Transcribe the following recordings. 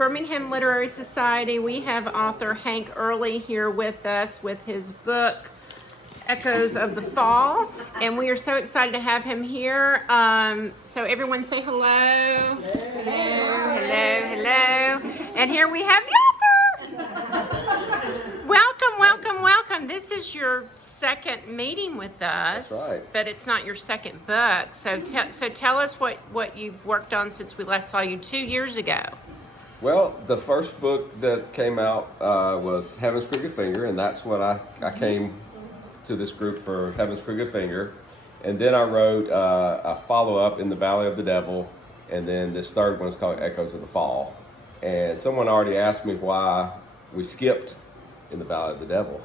Birmingham Literary Society. We have author Hank Early here with us with his book, Echoes of the Fall, and we are so excited to have him here. So everyone say hello. Hello, hello, hello. And here we have the author. Welcome, welcome, welcome. This is your second meeting with us. That's right. But it's not your second book. So tell us what you've worked on since we last saw you 2 years ago. Well, the first book that came out was Heaven's Crooked Finger, and that's when I came to this group for Heaven's Crooked Finger. And then I wrote a follow-up, In the Valley of the Devil, and then this third one is called Echoes of the Fall. And someone already asked me why we skipped In the Valley of the Devil.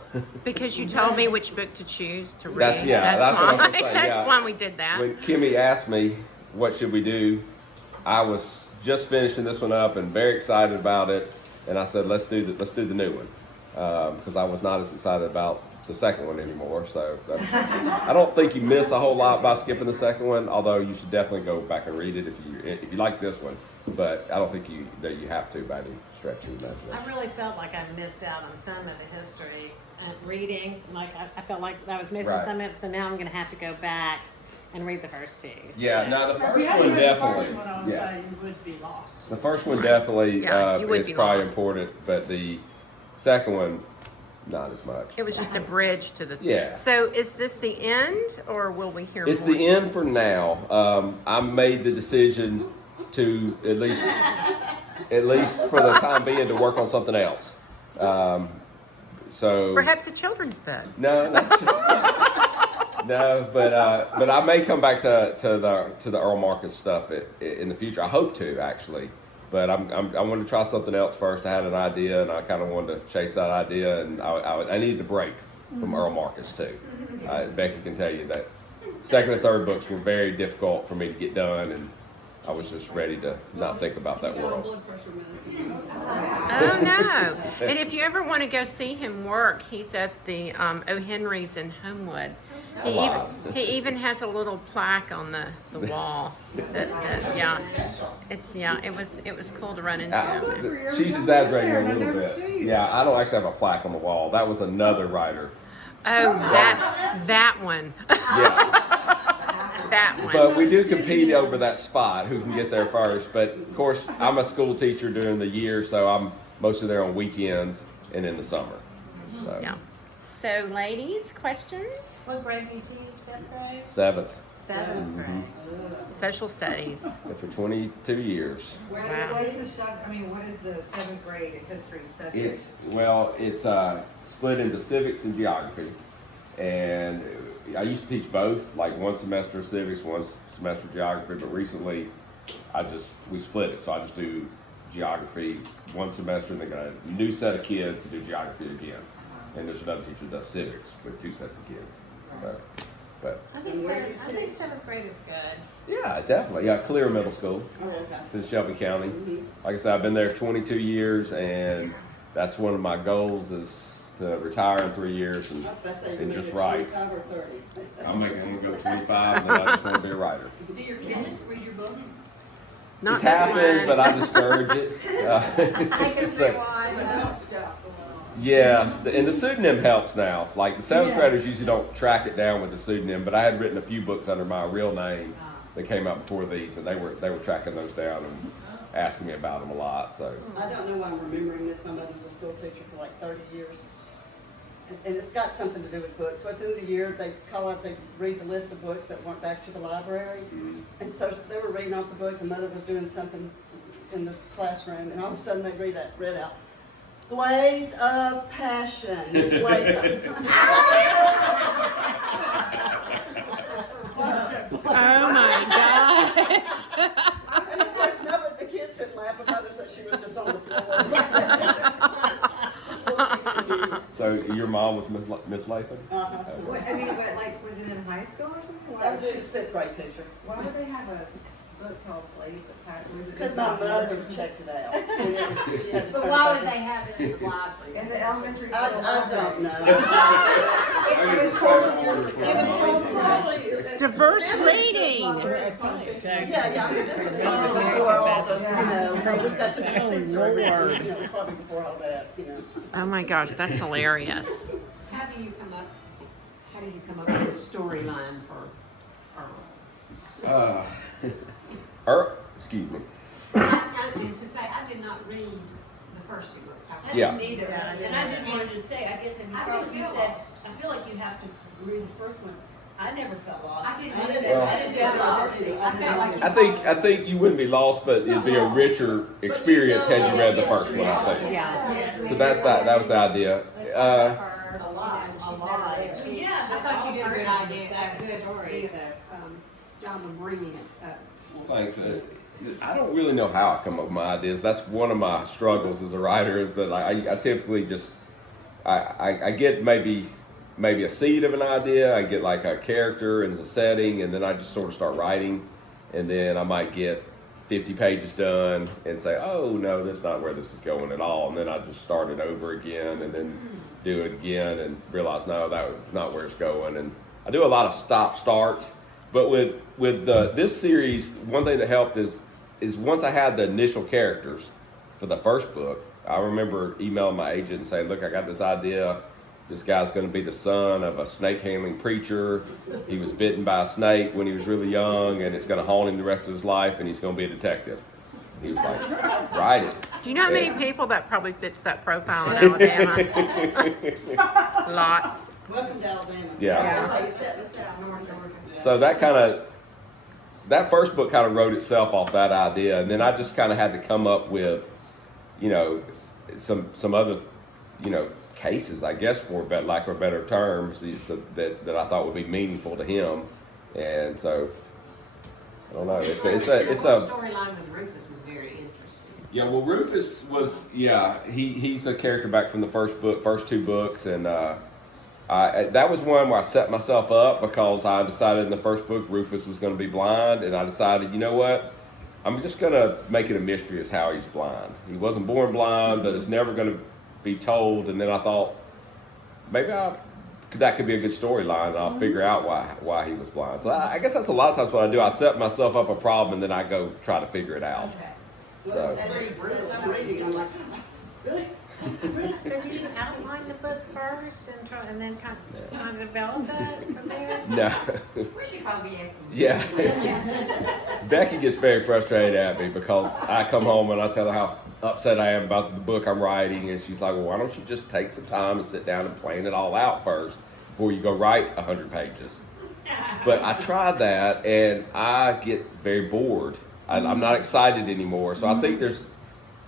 Because you told me which book to choose to read. That's what I was gonna say, That's why we did that. When Kimmy asked me, what should we do, I was just finishing this one up and very excited about it, and I said let's do the new one because I was not as excited about the second one anymore. So I don't think you miss a whole lot by skipping the second one, although you should definitely go back and read it if you like this one. But I don't think you have to by any stretch of the imagination. I really felt like I missed out on some of the history and reading. Like I felt like I was missing some of it, so now I'm going to have to go back and read the first two. Yeah, no, the first one definitely. You would be lost. The first one definitely is probably lost. important, but the second one, not as much. It was just a bridge to the. Yeah. So is this the end, or will we hear It's more? the end for now. I made the decision to at least for the time being to work on something else. So Perhaps a children's book. no, no, but I may come back to the Earl Marcus stuff in the future. I hope to actually, but I wanted to try something else first. I had an idea, and I kind of wanted to chase that idea, and I needed a break from Earl Marcus too. Becky can tell you that second and third books were very difficult for me to get done, and I was just ready to not think about that world. Oh no! And if you ever want to go see him work, he's at the O. Henry's in Homewood. He even has a little plaque on the wall. That says, it was cool to run into him. She's exaggerating a little bit. Yeah, I don't actually have a plaque on the wall. That was another writer. Oh, that one. Yeah. That one. But we do compete over that spot, who can get there first. But of course, I'm a school teacher during the year, so I'm mostly there on weekends and in the summer. So. Yeah. So, ladies, questions? What grade do you teach? Fifth grade? Seventh. Seventh grade. Social studies. And for 22 years. What is the seventh grade history subject? It's split into civics and geography. And I used to teach both, like one semester of civics, one semester of geography, but recently we split it. So I just do geography one semester, and then got a new set of kids to do geography again. And there's another teacher that does civics with two sets of kids. So, but I think seventh grade is good. yeah, definitely. Yeah, Clear Middle School. It's in Shelby County. Like I said, I've been there 22 years, and that's one of my goals is to retire in 3 years and just write. 25 or 30. I'm gonna go 25, and then I just want to be a writer. Do your kids read your books? Not It's this happened, one. but I discourage it. I can So- see why. Yeah, and the pseudonym helps now. Like the seventh graders usually don't track it down with the pseudonym, but I had written a few books under my real name that came out before these, and they were tracking those down and asking me about them a lot. So I don't know why I'm remembering this. My mother was a school teacher for like 30 years. And it's got something to do with books. So at the end of the year, they read the list of books that went back to the library. And so they were reading off the books, and Mother was doing something in the classroom, and all of a sudden they read out, Blaze of Passion, Miss Latham. Oh my gosh. And of course, the kids didn't laugh, but Mother said she was just on the floor. So your mom was Miss Latham? Uh-huh. Was it in high school or something? She was a fifth grade teacher. Why would they have a book called Plays of Pack? Because my mother checked it out. And it was, she had to But turn why it would back they have it in the library? In the elementary school. I don't know. It was 40 years ago. Diverse reading. Yeah, I mean, this was probably before all the, we've got the censor, it was probably before all that, Oh my gosh, that's hilarious. How do you come up with a storyline for Earl? Excuse me. And to say, I did not read the first two books. I Yeah. didn't either, and I didn't want to just say, I guess if you start, you said, I feel like you have to read the first one. I never felt lost. I didn't feel lost. I felt like I think you wouldn't be lost, but it'd be a richer experience had you read the first one, I think. Yeah. So that was the idea. A lot, and she's never there. So, Yeah, I thought you did a good idea, job of bringing it up. Well, thanks. I don't really know how I come up with my ideas. That's one of my struggles as a writer, is that I typically just I get maybe a seed of an idea. I get like a character and a setting, and then I just sort of start writing, and then I might get 50 pages done and say, oh no, that's not where this is going at all, and then I just start it over again and then do it again and realize, no, that was not where it's going. And I do a lot of stop starts, but with this series, one thing that helped is once I had the initial characters for the first book, I remember emailing my agent and saying, look, I got this idea. This guy's going to be the son of a snake handling preacher. He was bitten by a snake when he was really young, and it's going to haunt him the rest of his life, and he's going to be a detective. He was like, write it. Do you know how many people that probably fits that profile in Alabama? Lots. Welcome to Alabama. Yeah. North. So that first book kind of wrote itself off that idea, and then I just kind of had to come up with, some other, cases, I guess, for lack of a better term, that I thought would be meaningful to him, and so I don't know. It's a storyline with Rufus is very interesting. Yeah, well, Rufus was, he's a character back from the first two books, and that was one where I set myself up because I decided in the first book Rufus was going to be blind, and I decided, you know what, I'm just going to make it a mystery as how he's blind. He wasn't born blind, but it's never going to be told, and then I thought, maybe that could be a good storyline, and I'll figure out why he was blind. So I guess that's a lot of times what I do. I set myself up a problem, and then I go try to figure it out. Okay. So. I'm reading, I'm like, really? So did you outline the book first and then kind of develop it from there? No. We should probably ask them. Yeah. Becky gets very frustrated at me because I come home and I tell her how upset I am about the book I'm writing, and she's like, well, why don't you just take some time and sit down and plan it all out first before you go write 100 pages. But I tried that, and I get very bored. I'm not excited anymore. So I think there's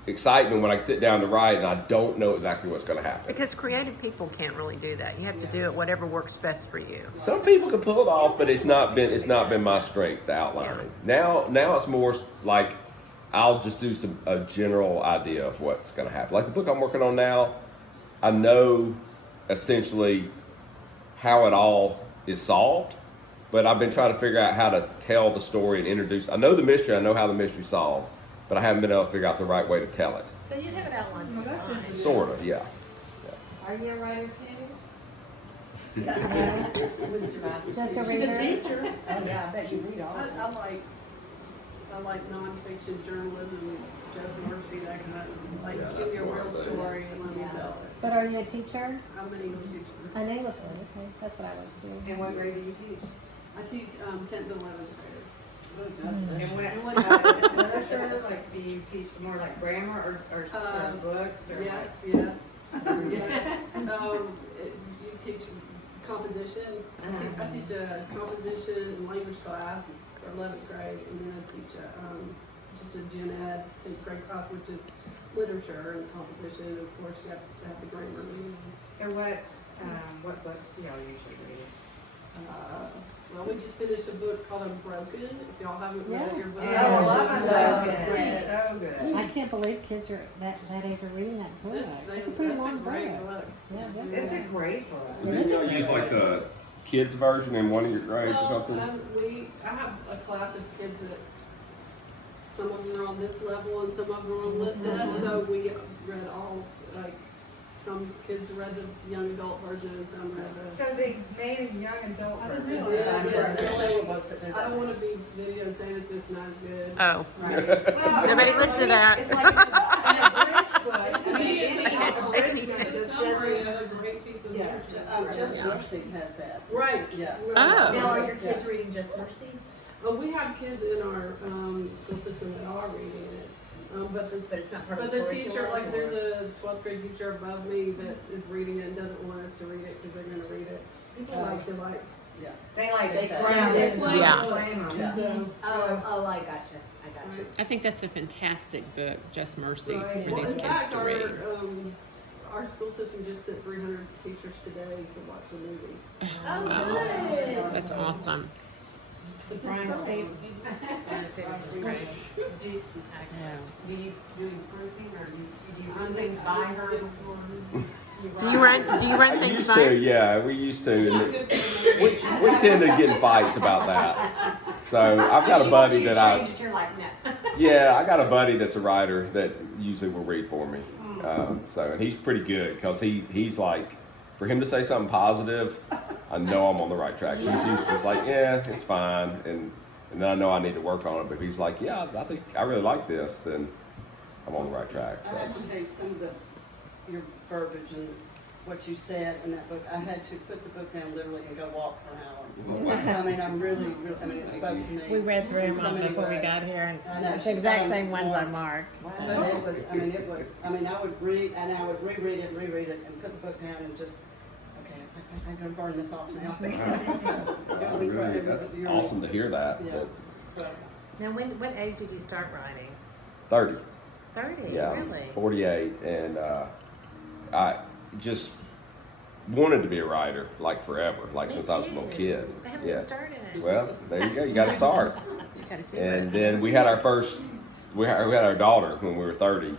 excitement when I sit down to write and I don't know exactly what's going to happen. Because creative people can't really do that. You have to do it whatever works best for you. Some people can pull it off, but it's not been my strength, the outlining. Now it's more like I'll just do a general idea of what's going to happen. Like the book I'm working on now, I know essentially how it all is solved, but I've been trying to figure out how to tell the story and introduce. I know the mystery, I know how the mystery's solved, but I haven't been able to figure out the right way to tell it. So you have it outlined. Sort of, yeah. Are you a writer too? Just a reader. Oh yeah, I bet you read all. I like nonfiction journalism, just mercy, that kind of, like, give you a real story and let me tell it. But are you a teacher? I'm an English teacher. An English one, okay, that's what I was too. And what grade do you teach? I teach 10th and 11th grade. And what is it literature? Like, do you teach more like grammar or books or Yes, like? yes, yes. You teach composition. I teach a composition and language class for 11th grade, and then I teach just a gen ed 10th grade class, which is literature and composition. Of course, you have to have the grammar. So what books do y'all usually read? Well, we just finished a book called Unbroken. If y'all haven't read Yeah. your book, Oh, I love so it. good. It's so good. I can't believe kids are that age are reading that book. It's a pretty long book. great book. Yeah, It's a great book. Did y'all use like the kids version in one of your grades or something? I have a class of kids that some of them are on this level and some of them are on this, so we read all, like, some kids read the young adult version and some read the. So they made a young adult I don't version. know. Yeah, It's there's really- several books that do I that. don't wanna be video saying it's just not as good. Oh, Well, Nobody listen to that. It's like an abridged book. To me, it's Any like abridged book a just summary doesn't- of a great piece of Yeah. literature. Just Mercy has that. Right. Yeah. Oh. Now, are your kids reading Just Mercy? We have kids in our school system that are reading it, but it's not part of but the the teacher, curriculum, like there's or- a 12th grade teacher above me that is reading it and doesn't want us to read it because they're going to read it. People like to like, Yeah. They like They crown claim it. it. Yeah. Claim 'em. Yeah. so. Oh, I gotcha, I gotcha. I think that's a fantastic book, Just Mercy, Right. for Well, these in kids fact, to read. our school system just sent 300 teachers today to watch the movie. Oh, Wow. good. That's awesome. But this Brian is Steve. Brian Steve is great. Do you do proofing or do you run things by her before? Do you run I things used by? to, yeah, we used to. And we tend to get in fights about that. So I've got a buddy that I, You're like, no. yeah, I got a buddy that's a writer that usually will read for me. And he's pretty good because he's like, for him to say something positive, I know I'm on the right track. He's usually just like, yeah, it's fine, and then I know I need to work on it. But if he's like, yeah, I think I really like this, then I'm on the right track. I had to tell you some of your verbiage and what you said in that book. I had to put the book down literally and go walk for an hour. I mean, it spoke to me. We read through in them so all many before we ways. got here, I know, and it's the exact same ones I marked. But I would read, and I would reread it, and put the book down and just, okay, I'm gonna burn this off now. It was incredible. That's awesome to hear that. Yeah. But Now, what age did you start writing? 30. 30, Yeah, really? 48, and I just wanted to be a writer like forever, like since I was a little kid. I haven't Yeah. even started. Well, there you go. You got to start. You gotta do And it. then we had our first, we had our daughter when we were 30,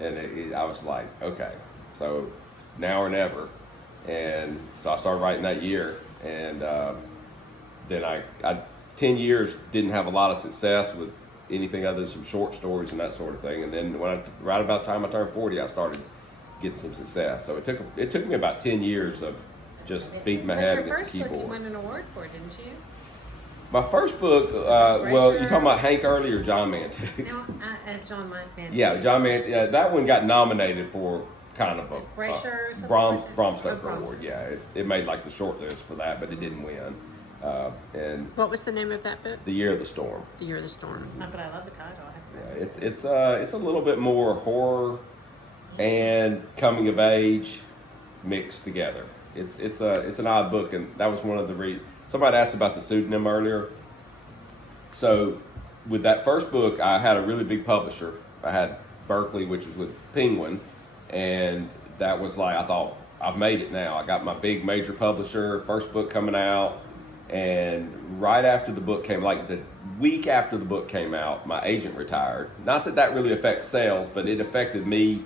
and I was like, okay, so now or never. And so I started writing that year, and then I 10 years didn't have a lot of success with anything other than some short stories and that sort of thing. And then right about the time I turned 40, I started getting some success. So it took me about 10 years of just beating my head But your against the first book you keyboard. won an award for, didn't you? My first book, well, you talking about Hank Early or John Mantic? No, as John Mantic. Yeah, John Mantic. Yeah, that one got nominated for kind of a Bradshaw or something Bram like that? Bram Oh, Stoker Bram. Award. Yeah, it made like the short list for that, but it didn't win. And What was the name of that book? The Year of the Storm. The Year of the Storm. Oh, but I love the title. I Yeah, haven't read it. it's a little bit more horror and coming of age mixed together. It's an odd book, and that was one of the reasons. Somebody asked about the pseudonym earlier. So with that first book, I had a really big publisher. I had Berkeley, which was with Penguin, and that was like, I thought, I've made it now. I got my big major publisher, first book coming out, and right after the book came, like the week after the book came out, my agent retired. Not that that really affects sales, but it affected me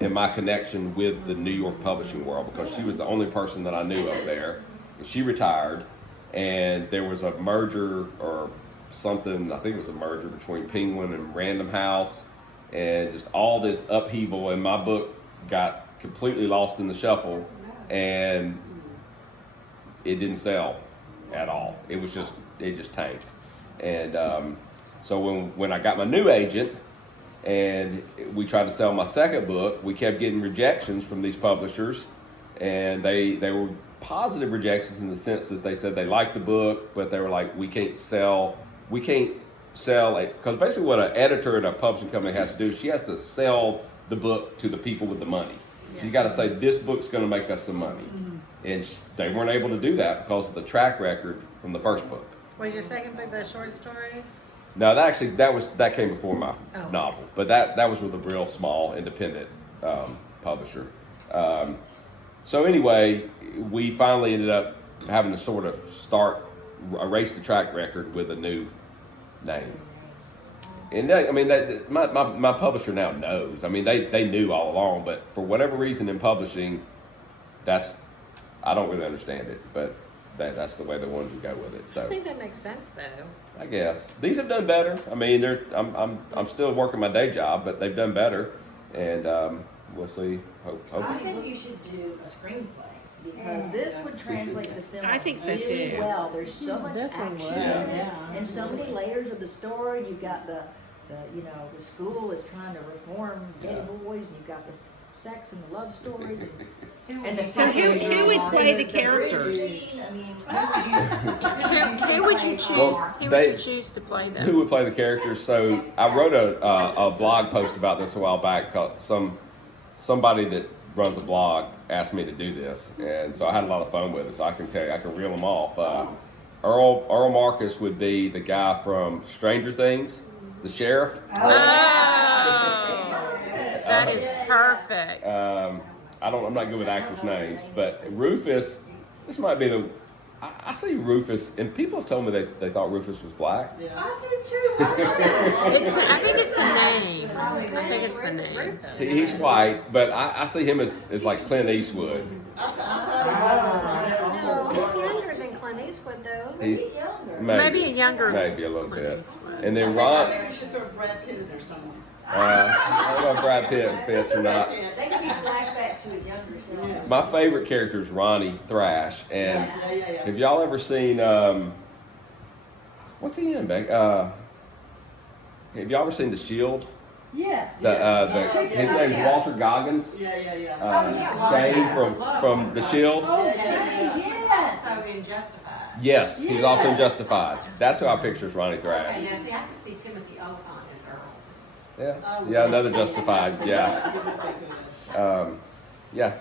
and my connection with the New York publishing world, because she was the only person that I knew up there. She retired, and there was a merger or something, I think it was a merger between Penguin and Random House, and just all this upheaval, and my book got completely lost in the shuffle, and it didn't sell at all. It just tanked. And so when I got my new agent and we tried to sell my second book, we kept getting rejections from these publishers, and they were positive rejections in the sense that they said they liked the book, but they were like, we can't sell it, because basically what an editor at a publishing company has to do is she has to sell the book to the people with the money. So you got to say, this book's going to make us some money. And they weren't able to do that because of the track record from the first book. Was your second book the short stories? No, that came before my Oh. novel, but that was with a real small independent publisher. So anyway, we finally ended up having to sort of erase the track record with a new name. And my publisher now knows. I mean, they knew all along, but for whatever reason in publishing, I don't really understand it. But that's the way they wanted to go with it. I So think that makes sense though. I guess these have done better. I mean, I'm still working my day job, but they've done better, and we'll see. I Hopefully. think you should do a screenplay, because this would translate to film I think so, really too. well. There's so much This one would, action yeah. and so many layers of the story. You've got the the school is trying to reform gay Yeah. boys, and you've got the sex and the love stories, and the So who would play the characters? bridge scene. I mean, Who would you choose? Well, Who would they- you choose to play Who them? would play the characters? So I wrote a blog post about this a while back. Somebody that runs a blog asked me to do this, and so I had a lot of fun with it. So I can tell you, I can reel them off. Earl Marcus would be the guy from Stranger Things, the sheriff. Oh, that is perfect. I'm not good with actors' names, but Rufus. This might be the. I see Rufus, and people have told me they thought Rufus was black. Yeah. I did too. I think it's the name. I think it's the name. He's white, but I see him as like Clint Eastwood. I thought he was. He's younger than Clint Eastwood though. he's younger. Maybe a younger. maybe a little Clint bit. Eastwood. And then I Ron. think we should throw Brad Pitt in there somewhere. I don't know if Brad Pitt fits or not. They could be flashbacks to his younger self. Yeah. My favorite character is Ronnie Thrash, and Yeah. have y'all ever seen what's he in? Have y'all ever seen The Shield? Yeah. His name's Walter Goggins. Yeah. Shane from The Shield. Oh, Yes. yes. So in Justified. Yes, he's also in Justified. That's who I picture as Ronnie Okay, Thrash. now see, I could see Timothy Oliphant as Earl. Yeah, another Justified. Yeah, yeah.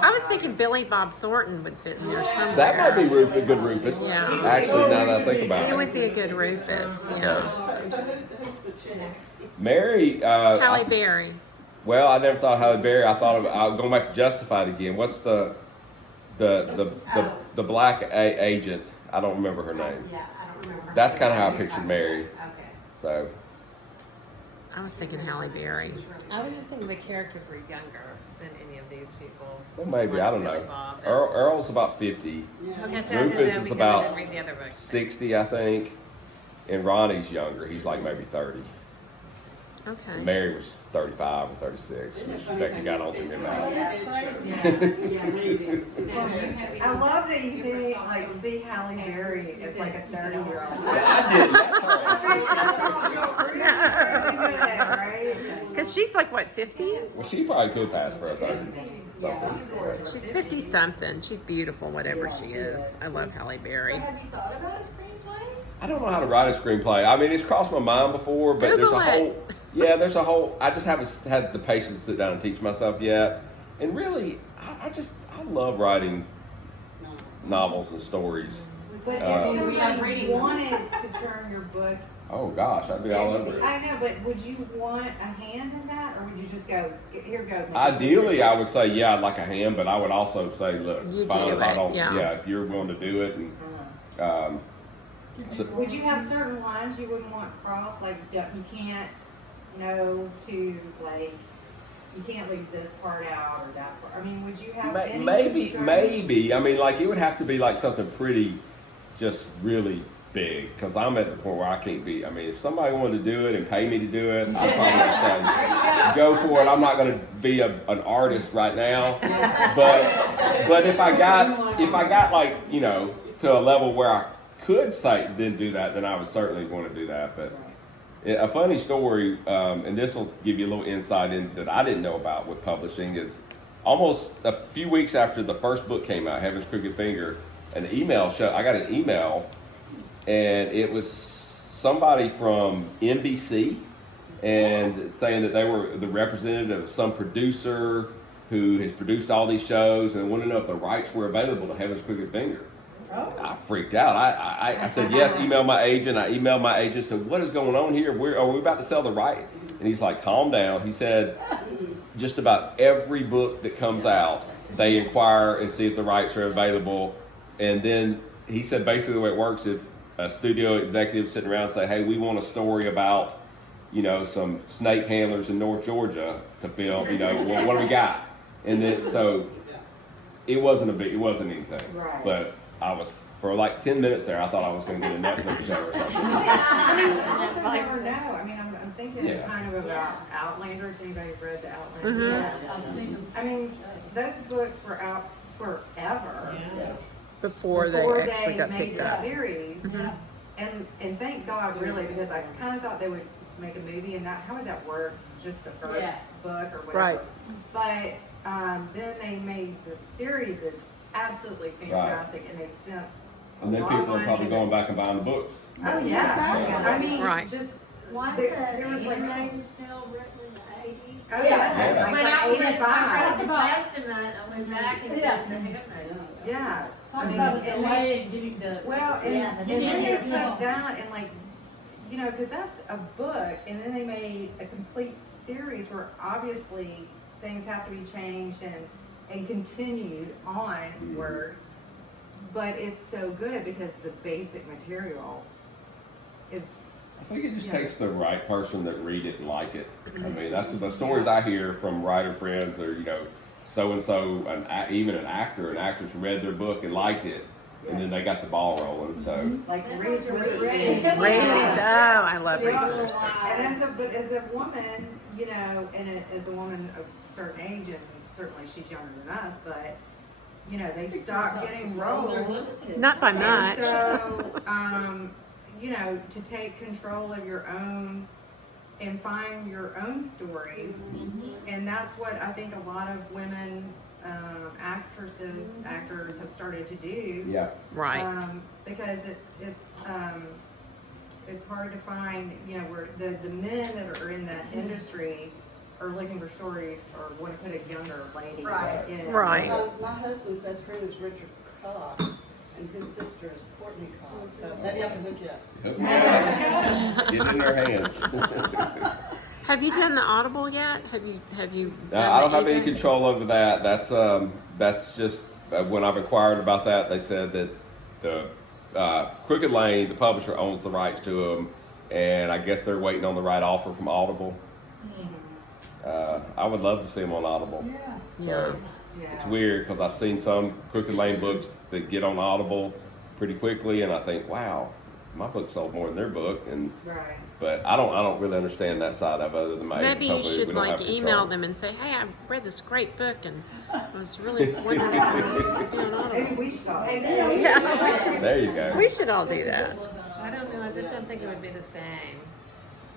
I was thinking Billy Bob Thornton would fit in there somewhere. That might be a good Rufus. Yeah. Actually, now that I think He about would it, be a good Rufus. Yeah. So who's the chick? Mary. Halle Berry. Well, I never thought Halle Berry. I thought of going back to Justified again. What's the black agent? I don't remember her name. Yeah, I don't remember. her That's name. kinda how I pictured Mary. Okay. So I was thinking Halle Berry. I was just thinking the characters were younger than any of these people. well, maybe I don't Billy know. Bob. Earl's about 50, Okay, so I didn't Rufus know is because about I didn't read the other books. 60, I think, and Ronnie's younger. He's like maybe 30. Okay. Mary was 35 or 36. Isn't it Which funny Becky how got you- on to me Oh, about. that's crazy. I love that you think, like, see Halle Berry as like a 30-year-old. I did. That's her. That's all really right? Because she's like, what, 50? Well, she probably could pass for a 30 something. She's 50 something. She's beautiful, whatever she is. I love Halle Berry. So have you thought about a screenplay? I don't know how to write a screenplay. I mean, it's crossed my mind before, but Google there's a whole. I just haven't had the patience to sit down and teach myself yet. And really, I love writing novels and stories. But Uh, if We are somebody reading. wanted to turn your book, Oh gosh, I'd be all over it. I know, but would you want a hand in that, or would you just go, here go? Ideally, I would say, yeah, I'd like a hand, but I would also say, look, You it's fine do if I it, don't. yeah. If you're willing to do it, and so, Would you have certain lines you wouldn't want crossed, like you can't know to, like, you can't leave this part out or that part? I mean, would you have any constraints? maybe. I mean, like it would have to be like something pretty, just really big, because I'm at the point where I can't be. I mean, if somebody wanted to do it and pay me to do it, I'd probably just say, go for it. I'm not going to be an artist right now, but if I got like, you know, to a level where I could say then do that, then I would certainly want to do that. But a funny story, and this will give you a little insight in that I didn't know about with publishing, is almost a few weeks after the first book came out, Heaven's Crooked Finger, I got an email, and it was somebody from NBC, and saying that they were the representative of some producer who has produced all these shows and wanted to know if the rights were available to Heaven's Crooked Finger. I freaked out. I said, yes, email my agent. I emailed my agent, said, what is going on here? Are we about to sell the right? And he's like, calm down. He said, just about every book that comes out, they inquire and see if the rights are available. And then he said, basically the way it works, if a studio executive sitting around and say, hey, we want a story about, you know, some snake handlers in North Georgia to film, you know, what do we got? And then, so it wasn't anything. Right. But for like 10 minutes there, I thought I was going to get a Netflix show or something. I mean, you also never know. I mean, I'm thinking Yeah. kind of about Outlander. Has anybody read the Outlander? Mhm. yet? I've seen them. I mean, those books were out forever Before they actually got made picked the up. series. Mhm. And thank God, really, because I kind of thought they would make a movie, and not how would that work? Just the first Yeah. book or whatever. Right. But then they made the series. It's absolutely fantastic, and they spent a And then lot of people are money probably in going it. back and buying the books. Oh yeah, Exactly. I mean, Right. just Wasn't there was the like, handwriting still written in the 80s? oh yes, Yeah. like When I read 85. the Testament, I went back and Yeah. read the handwriting. Yes, I Talk mean, about the and they, delay in getting the. well, and, Yeah, and the then they delay. took that and like, you know, because that's a book, and then they made a complete series where obviously things have to be changed and continued onward. But it's so good because the basic material is. I think it just Yeah. takes the right person that read it and like it. I mean, that's the stories I hear from writer friends, or so and so, even an actress read their book and liked it, and then they got the ball rolling. So Like Same Reese with Witherspoon. Reese. Ladies, oh, I love Reese Yeah. Witherspoon. But as a woman, as a woman of a certain age, and certainly she's younger than us, but they stop getting roles. Not by And much. so, to take control of your own and find your own stories, and that's what I think a lot of women actors have started to do. yeah, Right. Because it's hard to find, where the men that are in that industry are looking for stories or want to put a younger lady Right. in. Right. My husband's best friend is Richard Cox, and his sister is Courtney Cox, so maybe I can hook you up. get in their hands. Have you done the Audible yet? Have you done I don't the have any ebook? control over that. That's just when I've inquired about that, they said that the Crooked Lane, the publisher, owns the rights to them, and I guess they're waiting on the right offer from Audible. I would love to see them on Audible. Yeah. So Yeah. it's weird because I've seen some Crooked Lane books that get on Audible pretty quickly, and I think, wow, my book sold more than their book, Right. but I don't really understand that side of it other than my Maybe you totally, should we don't have email control. them and say, "Hey, I read this great book and I was really wondering if you would be on Maybe Audible." we should all. Yeah, we should. There you go. We should all do that. I don't know, I just don't think it would be the same.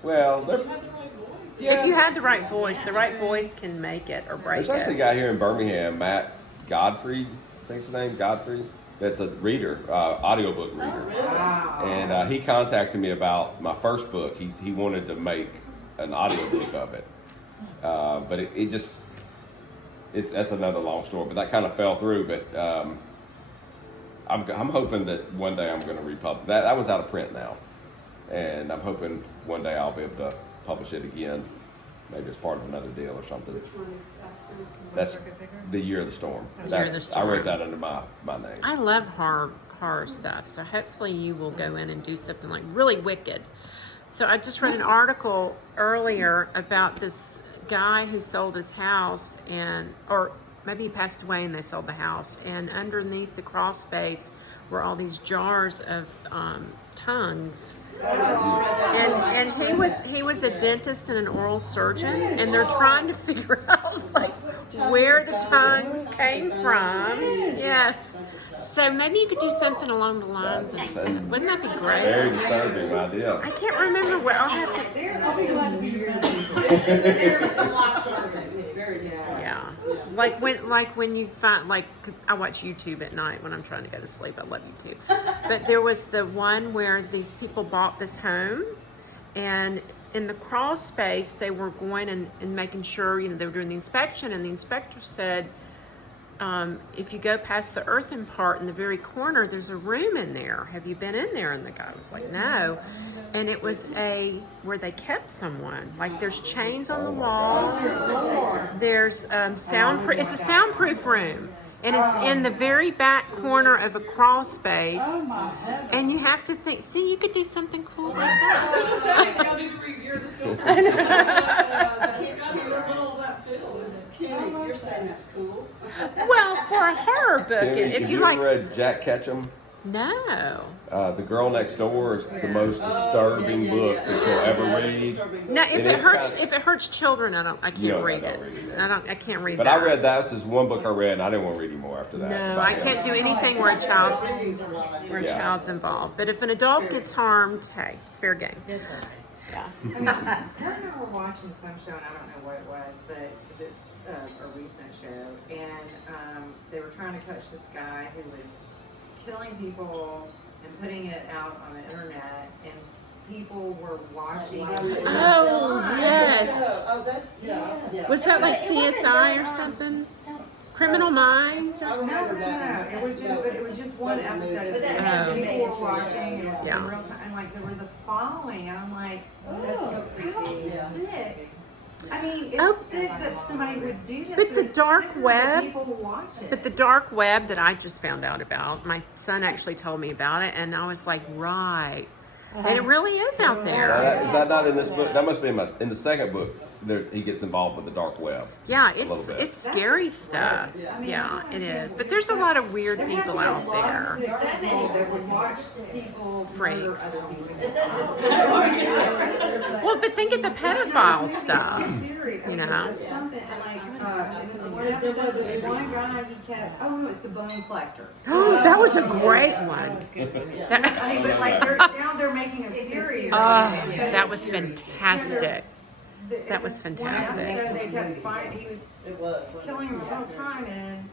Well, You had the right voice. If you had the right voice can make it or break there's actually a it. guy here in Birmingham, Matt Godfrey, I think's his name, Godfrey. That's a reader, audiobook reader. Wow. And he contacted me about my first book. He wanted to make an audiobook of it. But that's another long story, but that kind of fell through. But I'm hoping that one day I'm going to republish that. That one's out of print now. And I'm hoping one day I'll be able to publish it again. Maybe it's part of another deal or something. Which one is after? That's The Year of the Storm. Year of the I wrote Storm. that under my name. I love horror stuff, so hopefully you will go in and do something like really wicked. So I just read an article earlier about this guy who sold his house, or maybe he passed away and they sold the house, and underneath the crawl space were all these jars of tongues. And he was a dentist and an oral surgeon, and they're trying to figure out like where the tongues came from. Yes. So maybe you could do something along the lines of that. Wouldn't that be Very great? disturbing idea. I can't remember what I'll have to. It was very disturbing. Yeah. Like when you find, like, I watch YouTube at night when I'm trying to go to sleep. I love YouTube. But there was the one where these people bought this home, and in the crawl space they were going and making sure, they were doing the inspection, and the inspector said, if you go past the earthen part in the very corner, there's a room in there. Have you been in there? And the guy was like, no. And it was where they kept someone. Like, there's chains on the walls. There's soundproof. It's a soundproof room, and it's in the very back corner of a crawl space. Oh my heavens. And you have to think. See, you could do something cool like I that. was gonna say, y'all need to read Year of the Storm. That's got the little of that feel in it. Kenny, you're saying that's cool? Well, for a horror book, Have if you you like. ever read Jack Ketchum? No. The Girl Next Door is the most disturbing book that you'll ever read. No, if And it it's hurts, kind- if it hurts children, I can't No, read I it. don't read it. I can't read But that. I read that. This is one book I read, and I didn't want to read any more after that. No, About I him. can't do anything where a Yeah. child's involved. But if an adult gets harmed, hey, fair game. It's all right. Yeah. I mean, her and I were watching some show, and I don't know what it was, but it's a recent show, and they were trying to catch this guy who was killing people and putting it out on the internet, and people were watching. Oh, yes. Oh, that's, yeah. Was that like It wasn't CSI or done, something? Criminal Minds or I something? remember No, that. it was just, but it was just one episode. But that and has been people made were watching into it Yeah. in real time, and like there was a following, and I'm like, That's so how creepy. sick. I mean, it's Oh. sick that somebody would do this, But the it's dark sicker that web- people watch it. But the dark web that I just found out about, my son actually told me about it, and I was like, right. And it really is out there. Is that not in this book? That must be in the second book. There, he gets involved with the dark web. Yeah, little bit. it's scary stuff. Yeah, it is. But there's a lot of weird There has people to be a out lot there. of sick people that would watch people murder Freaks. other people. Well, but think of the pedophile It's stuff. serious. I you mean, know? it's something like in this one episode, this one guy he kept. Oh no, it's the bone collector. That was a great one. That- I mean, but like now they're making a series. Oh, of it, and so that it's- was fantastic. it That was one fantastic. episode they kept finding he was It was. killing him all the time, and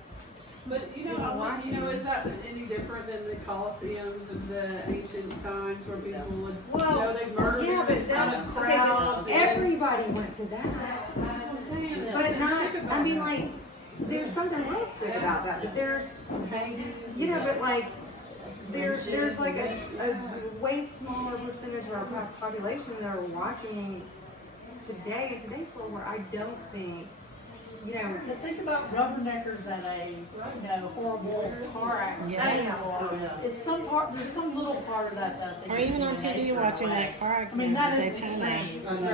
But is that any different than the Colosseums of the ancient times where people would, they murdered yeah, but in front that, of okay, crowds? but everybody went to that. That's what I'm saying. But not, Sick about I mean, that. like, there's something else sick about that, but there's, but like, there's like a way smaller percentage of our population that are watching today, in today's world, where I don't think, But think about rubberneckers at a, horrible car accident. It's there's some little part of that I think. Or is even on the TV nature watching of that life. car I mean, accident that at is Daytona. extreme. Over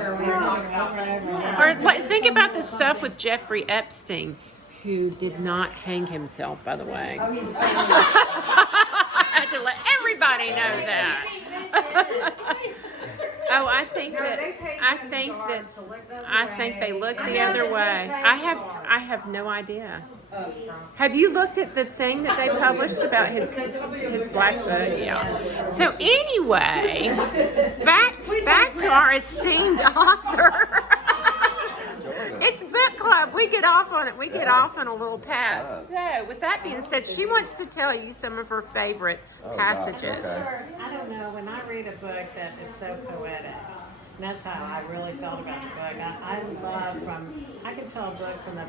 and over. Or like, think about the stuff with Jeffrey Epstein, who did not hang himself, by the way. oh, he I had to let everybody know that. Oh, I think that they look the other way. I have no idea. Have you looked at the thing that they published about his black book? Yeah. So anyway, back to our esteemed author. It's book club. We get off on it. We get off on a little path. So, with that being said, she wants to tell you some of her favorite passages. Okay. I don't know, when I read a book that is so poetic, and that's how I really felt about this book. I love I can tell a book from the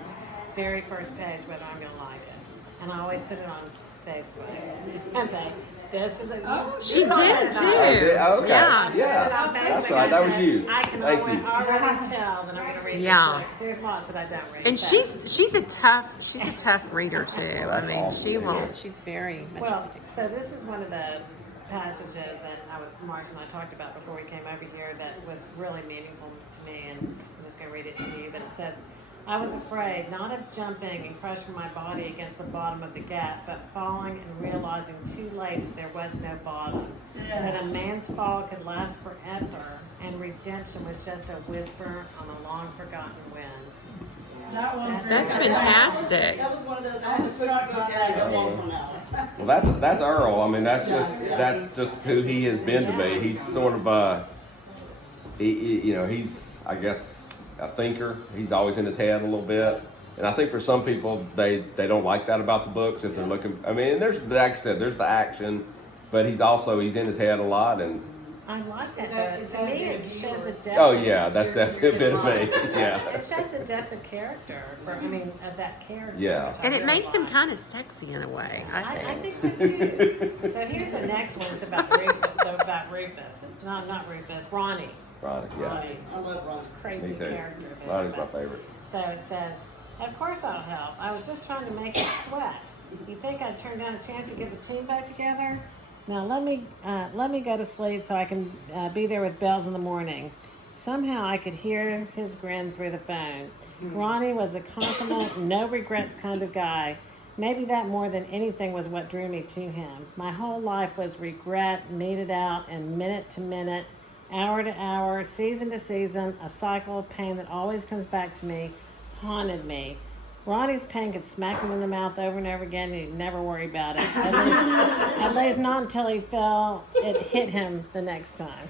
very first page whether I'm going to like it. And I always put it on Facebook and say, this is a... She did too. Okay. Yeah. Yeah. That's right. That was you. I can Thank already you. tell that I'm going to read Yeah. this book. 'Cause there's lots that I don't read. And but- she's a tough reader too. I mean, she won't. She's very much. Well, so this is one of the passages that Marge and I talked about before we came over here that was really meaningful to me, and I'm just going to read it to you, but it says, I was afraid, not of jumping and crushing my body against the bottom of the gap, but falling and realizing too late that there was no bottom, that a man's fall could last forever, and redemption was just a whisper on a long-forgotten wind. That was That's fantastic. That was one of those, I had to put the book down, it was long one out. Well, that's Earl. I mean, that's just who he has been to me. He's sort of he's, I guess, a thinker. He's always in his head a little bit. And I think for some people, they don't like that about the books if they're looking. I mean, there's, like I said, there's the action, but he's in his head a lot. And I like that, though. To me, it shows a depth. oh yeah, that's definitely a bit of me. Yeah. It shows the depth of character, of that character. Yeah. which I And it really makes him like. kind of sexy in a way. I think so too. So here's the next one. It's about Rufus. No, not Rufus. Ronnie. Right. Yeah. Ronnie. I love Ron. Crazy Me too. character. Ronnie's my favorite. So it says, of course I'll help. I was just trying to make it sweat. You think I'd turn down a chance to get the team back together? Now let me go to sleep so I can be there with bells in the morning. Somehow I could hear his grin through the phone. Ronnie was a consummate, no regrets kind of guy. Maybe that more than anything was what drew me to him. My whole life was regret meted out in minute to minute, hour to hour, season to season, a cycle of pain that always comes back to me, haunted me. Ronnie's pain could smack him in the mouth over and over again, and he'd never worry about it. At least not until he felt it hit him the next time.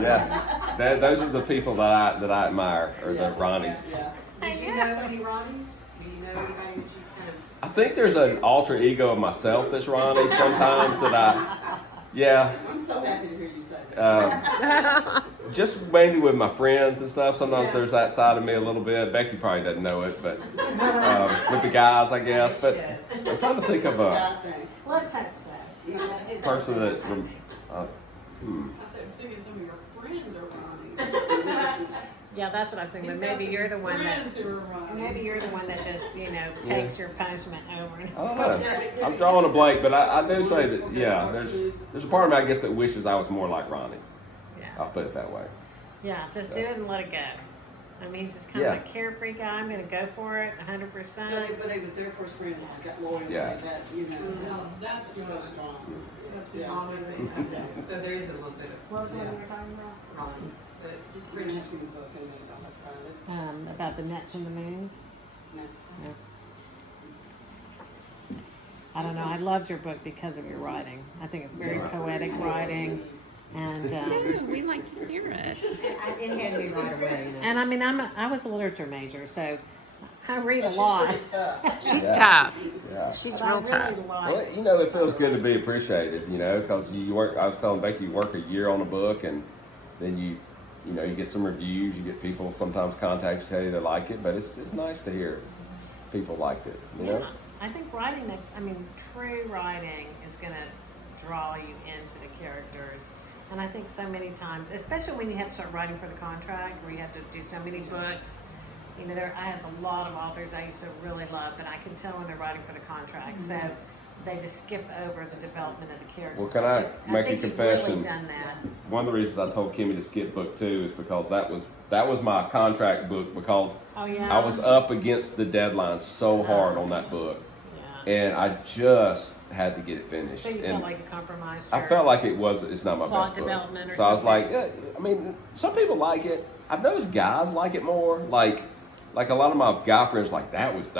Yeah, those are the people that I admire, or the Ronnies. Yeah. Did you know any Ronnies? Do you know anybody that you kind of? I think there's an alter ego of myself that's Ronnie sometimes yeah. I'm so happy to hear you say that. Just mainly with my friends and stuff. Sometimes there's that side of me a little bit. Becky probably doesn't know it, but with the guys, I guess. But I'm trying to think of a God thing. Let's hope so. person that. I thought I was thinking some of your friends are Ronnie. Yeah, that's what I was thinking. But maybe you're the one that. Friends who are Ronnie. Maybe you're the one that just, takes your punishment over. I don't know. I'm drawing a blank, but I do say that there's a part of me I guess that wishes I was more like Ronnie. Yeah. I'll put it that way. Yeah, just do it and let it go. I mean, he's just kind of a carefree guy. I'm going to go for it 100%. But he was there for his friends. He got loyalty. Yeah. That, That's so good. strong. That's Yeah. always So there is a little bit of What was the one you were talking about? Ronnie, but just We're gonna friendship. have to read the book and I'll have to find it. About the nets and the moons. No. I don't know. I loved your book because of your writing. I think it's very poetic writing. And we like to hear it. It had to be right away. and I mean, I was a literature major, so I read a lot. She's pretty tough. She's Yeah. tough. Yeah. She's But I real tough. really like. Well, it feels good to be appreciated, because you work. I was telling Becky, you work a year on a book, and then you get some reviews. You get people sometimes contact you, tell you they like it, but it's nice to hear people liked it. I think writing true writing is going to draw you into the characters. And I think so many times, especially when you have to start writing for the contract, where you have to do so many books. I have a lot of authors I used to really love, but I can tell when they're writing for the contract. So they just skip over the development of the character. Well, can I make a think confession? You've really done that. One of the reasons I told Kimmy to skip book 2 is because that was my contract book, because Oh yeah. I was up against the deadline so hard on that book, Yeah. and I just had to get it finished. So you And felt like you compromised. I your felt like it's not my plot best book. development or So I was something. like, some people like it. I've noticed guys like it more. Like a lot of my guy friends, like that was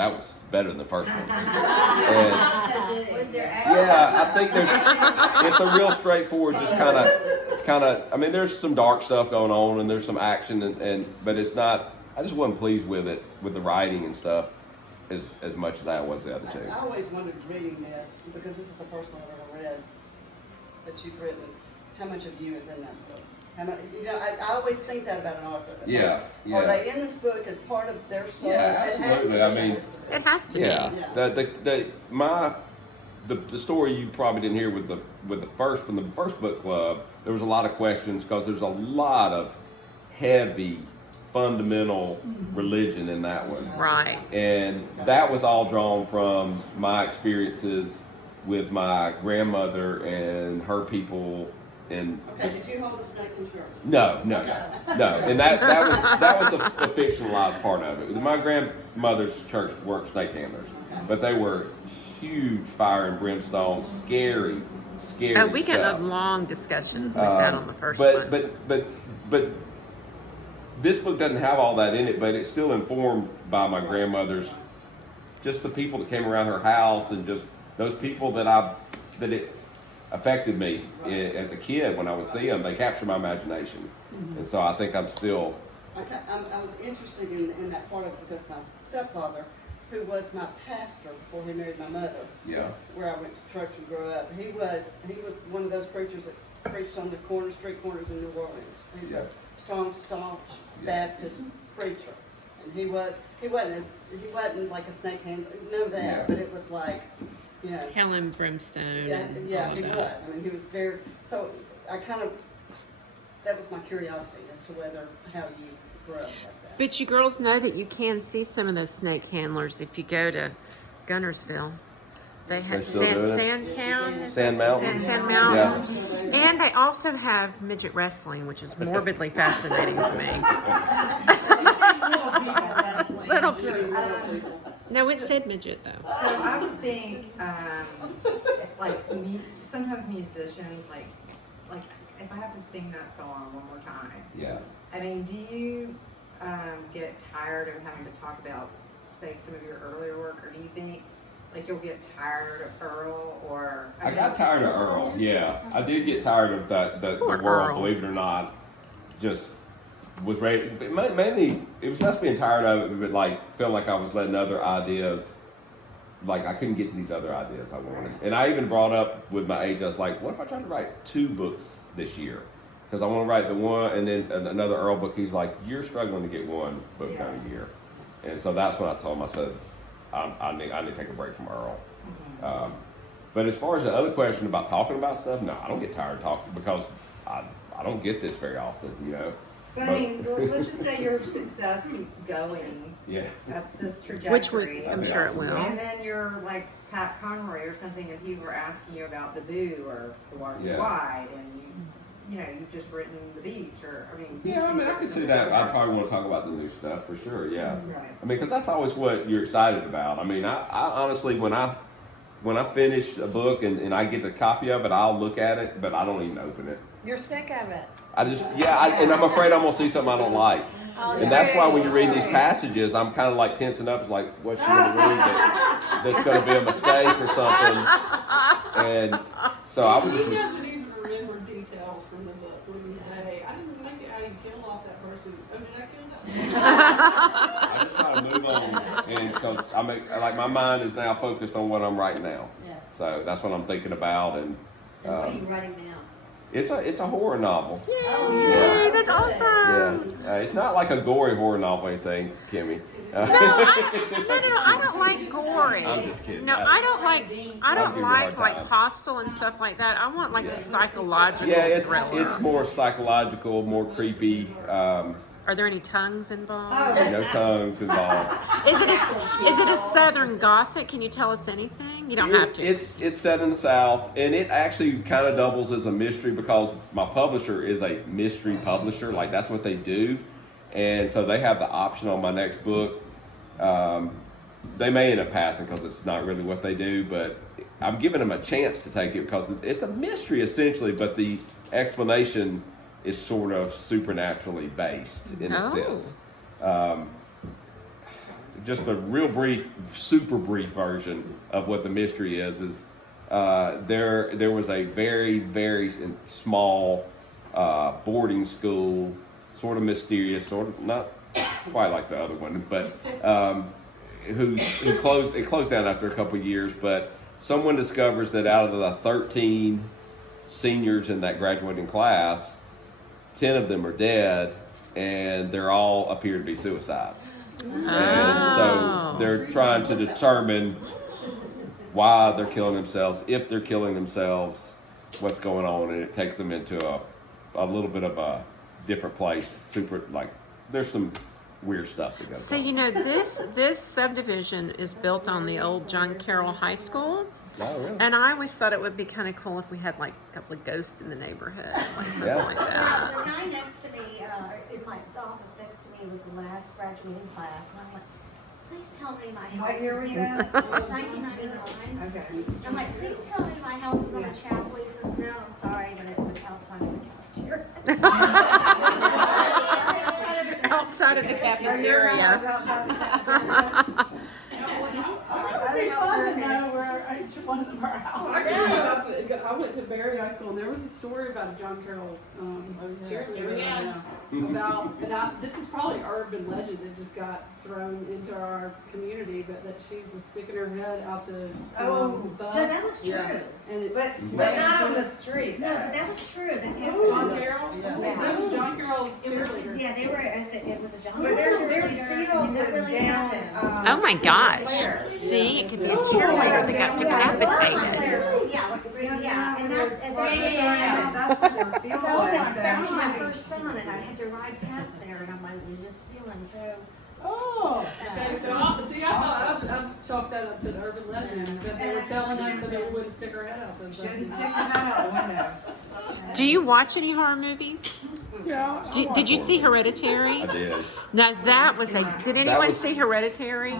better than the first one. And Was there yeah, I think it's a real straightforward, just kind of. There's some dark stuff going on, and there's some action, but it's not. I just wasn't pleased with it, with the writing and stuff, as much as I was the other two. I always wondered reading this, because this is the first one I've ever read that you've written, how much of you is in that book? How much, I always think that about an author. Yeah, Are yeah. they in this book as part of their soul? Yeah, It has to absolutely. be, I mean, It has to Yeah, be. the story you probably didn't hear with the first book club. There was a lot of questions because there's a lot of heavy fundamental religion in that one, Right. and that was all drawn from my experiences with my grandmother and her people. And Okay, did you hold the snake in church? no, and that was a fictionalized part of it. My grandmother's church weren't snake handlers, but they were huge fire and brimstone, scary Oh, we got stuff. a long discussion with that on the first but, one. But this book doesn't have all that in it, but it's still informed by my grandmother's, just the people that came around her house, and just those people that it affected me as a kid. When I would see them, they captured my imagination, and so I think I'm still. I was interested in that part of it because my stepfather, who was my pastor before he married my mother, Yeah. where I went to church and grew up, he was one of those preachers that preached on the street corners in New Orleans. He's a strong, staunch Baptist preacher, and he wasn't like a snake handler, but it was like, Hell and brimstone. yeah, and yeah, all he of was. that. He was very. So that was my curiosity as to how you grew up like that. But you girls know that you can see some of those snake handlers if you go to Gunnersville. They have still doing it? Sandtown. Sand Mountain. Sand Mountain. And they also have midget wrestling, which is morbidly fascinating to me. Little people. No, it said midget though. So I would think, sometimes musicians, like if I have to sing that song one more time, Yeah. I mean, do you get tired of having to talk about, say, some of your earlier work, or do you think like you'll get tired of Earl, or? I got tired of Earl. Yeah, I did get tired of that. The Poor world, Earl. believe it or not, just was ready. But mainly, it was not being tired of it, but like feeling like I was letting other ideas. Like I couldn't get to these other ideas I wanted. And I even brought up with my age, I was like, what if I tried to write 2 books this year? Because I want to write the one and then another Earl book. He's like, you're struggling to get 1 book done a year. And so that's when I told him, I said, I need to take a break from Earl. But as far as the other question about talking about stuff, no, I don't get tired of talking because I don't get this very often, you know. But I mean, let's just say your success keeps going Yeah. up this trajectory. Which I'm sure it will. And then you're like Pat Conroy or something, and people are asking you about the Boo or the Water's Yeah. Wide, and you know, you've just written The Beach, or I mean. Yeah, I mean, I can see that. I probably want to talk about the new stuff for sure. Yeah. Right. I mean, because that's always what you're excited about. I mean, I honestly, when I finish a book and I get a copy of it, I'll look at it, but I don't even open it. You're sick of it. I just, and I'm afraid I'm gonna see something I don't like. And that's why when you read these passages, I'm kind of like tensing up. It's like, what's she gonna read that's gonna be a mistake or something? And so I would He just. doesn't even remember details from the book when you say, I didn't like it how you killed off that person. Oh, did I kill that person? I just try to move on, and because like my mind is now focused on what I'm writing now. Yeah. So that's what I'm thinking about, and And what are you writing now? it's a horror novel. Yay, that's awesome. Yeah, it's not like a gory horror novel or anything, Kimmy. No, I don't like gory. I'm just kidding. No, I don't like give you a hard like time. Hostel and stuff like that. I want like Yeah. a psychological Yeah, thriller. it's more psychological, more creepy. Are there any tongues involved? No tongues involved. Is it a Southern Gothic? Can you tell us anything? You don't have to. It's set in the South, and it actually kind of doubles as a mystery because my publisher is a mystery publisher. Like that's what they do, and so they have the option on my next book. They may end up passing because it's not really what they do, but I'm giving them a chance to take it because it's a mystery essentially, but the explanation is sort of supernaturally based in a sense. Just a real brief, super brief version of what the mystery is there was a very, very small boarding school, sort of mysterious, sort of not quite like the other one, but who closed down after a couple of years, but someone discovers that out of the 13 seniors in that graduating class, 10 of them are dead, and they're all appear to be suicides. And so they're trying to determine why they're killing themselves, if they're killing themselves, what's going on, and it takes them into a little bit of a different place. There's some weird stuff that goes So on. you know this subdivision is built on the old John Carroll High School. Oh, really? And I always thought it would be kind of cool if we had like a couple of ghosts in the neighborhood, like something Yeah. like that. The guy next to me, in the office next to me was the last graduating class, and I'm like, please tell me my house What year was is that? 1999. Okay. I'm like, please tell me my house is on a chapel. He says, no, I'm sorry, but it was outside of the cafeteria. Outside of the cafeteria. It'd be fun to know where each one of our houses. I went to Berry High School, and there was a story about a John Carroll cheerleader. This is probably urban legend that just got thrown into our community, but that she was sticking her head out the bus. No, that was true. Yeah. And it, But not on the street. No, but that was true. That John Carroll? Yeah. That was John Carroll It was, cheerleader. yeah, they were, it was a John. But their cheerleader, field and that was really down. happened. Oh my gosh. Claire. See, it could be a cheerleader that got decapitated. Yeah, and that's, and That's that's, what their field So I was was. expecting my first son, and I had to ride past there, and I'm like, was just feeling so. Oh. Okay, so I thought I'd chalk that up to the urban legend, that they were telling us that they wouldn't stick her head out the bus. Shouldn't stick your head out the window. Do you watch any horror movies? Yeah. I Did watched you horror see movies. Hereditary? I did. Now that was a. Did anyone was- see Hereditary?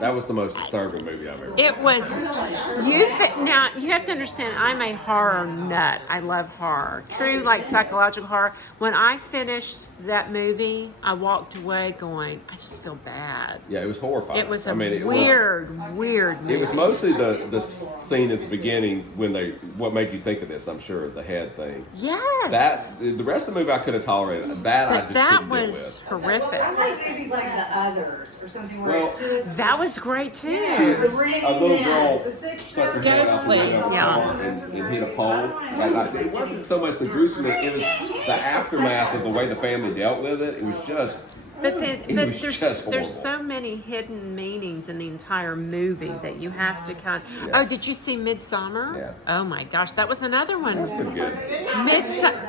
That was the most disturbing movie I've ever seen. It was. Now you have to understand. I'm a horror nut. I love horror. True, like psychological horror. When I finished that movie, I walked away going, I just feel bad. Yeah, it was horrifying. It was a it weird movie. It was mostly the scene at the beginning when what made you think of this. I'm sure the head thing. Yes. The rest of the movie I could have tolerated. That I But just that couldn't deal was with. horrific. I like movies like The Others or something where it's just. That was great too. The Ring, A little girl The Sixth stuck her Sense, head out the Ghostly, window yeah. and hit a pole. Like, it wasn't so much the gruesomeness; it was the aftermath of the way the family dealt with it. It was just. But was just there's horrible. so many hidden meanings in the entire movie that you have to kind. Yeah. Oh, did you see Midsummer? Yeah. Oh my gosh, that was another one. That's pretty good.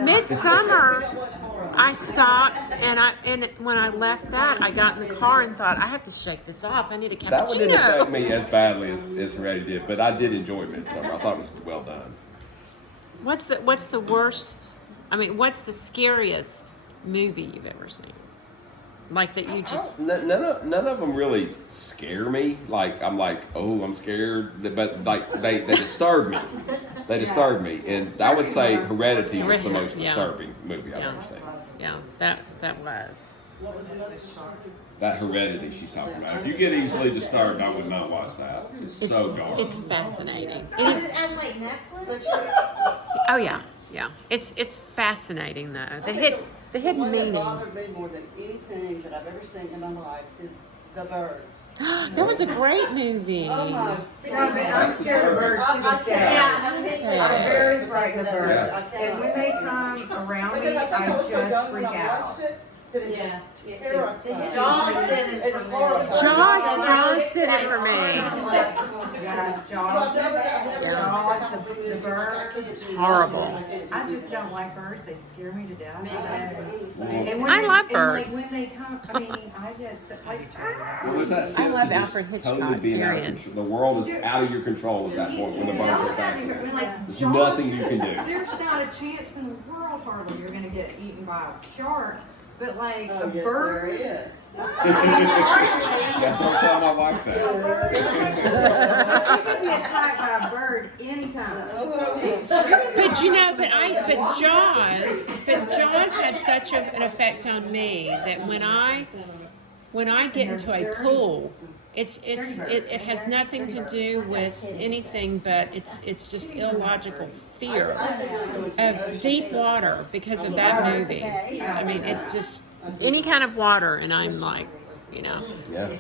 Midsummer. I stopped and when I left that, I got in the car and thought I have to shake this off. I need a cappuccino. That one didn't affect me as badly as Hereditary did, but I did enjoy Midsummer. I thought it was well done. What's the worst? I mean, what's the scariest movie you've ever seen? Like that you just. None of them really scare me. Like I'm like, oh, I'm scared, but like they disturb me. They disturb me, and I would say Hereditary was the most Yeah. disturbing movie I've Yeah. ever seen. Yeah, that was. What was the most disturbing? That Hereditary she's talking about. If you get easily disturbed, I would not watch that. It's so dark. It's fascinating. It Is is. it on like Netflix? But Oh yeah. It's fascinating though. The hidden one that meaning. bothered me more than anything that I've ever seen in my life is The Birds. That was a great movie. Oh my No, but I'm scared of birds to this day. I'm very frightened of birds. And when they come around me, Because I think I I was so young just when freak I out. watched it, that it just terrified. Jaws did it for It's me. horrifying. Jaws did it for me. Yeah, Jaws, the birds. Horrible. I just don't like birds. They scare me to death. Well, And when I they- love and, birds. Like, when they come, I mean, I get so, like, there's that sense I love of just Alfred Hitchcock, totally being out of period. control. The world is out of your control at that point when the birds are fascinating. like, There's Jaws, nothing you can do. There's not a chance in the world hardly you're gonna get eaten by a shark, but like Oh, a yes, there bird. is. That's what I'm telling my wife But that. you can be attacked by a bird anytime. But you know, but Jaws had such an effect on me that when I get into a pool, it has nothing to do with anything but it's just illogical fear of deep water because of that movie. I mean, it's just any kind of water, and I'm like, Yeah. yeah,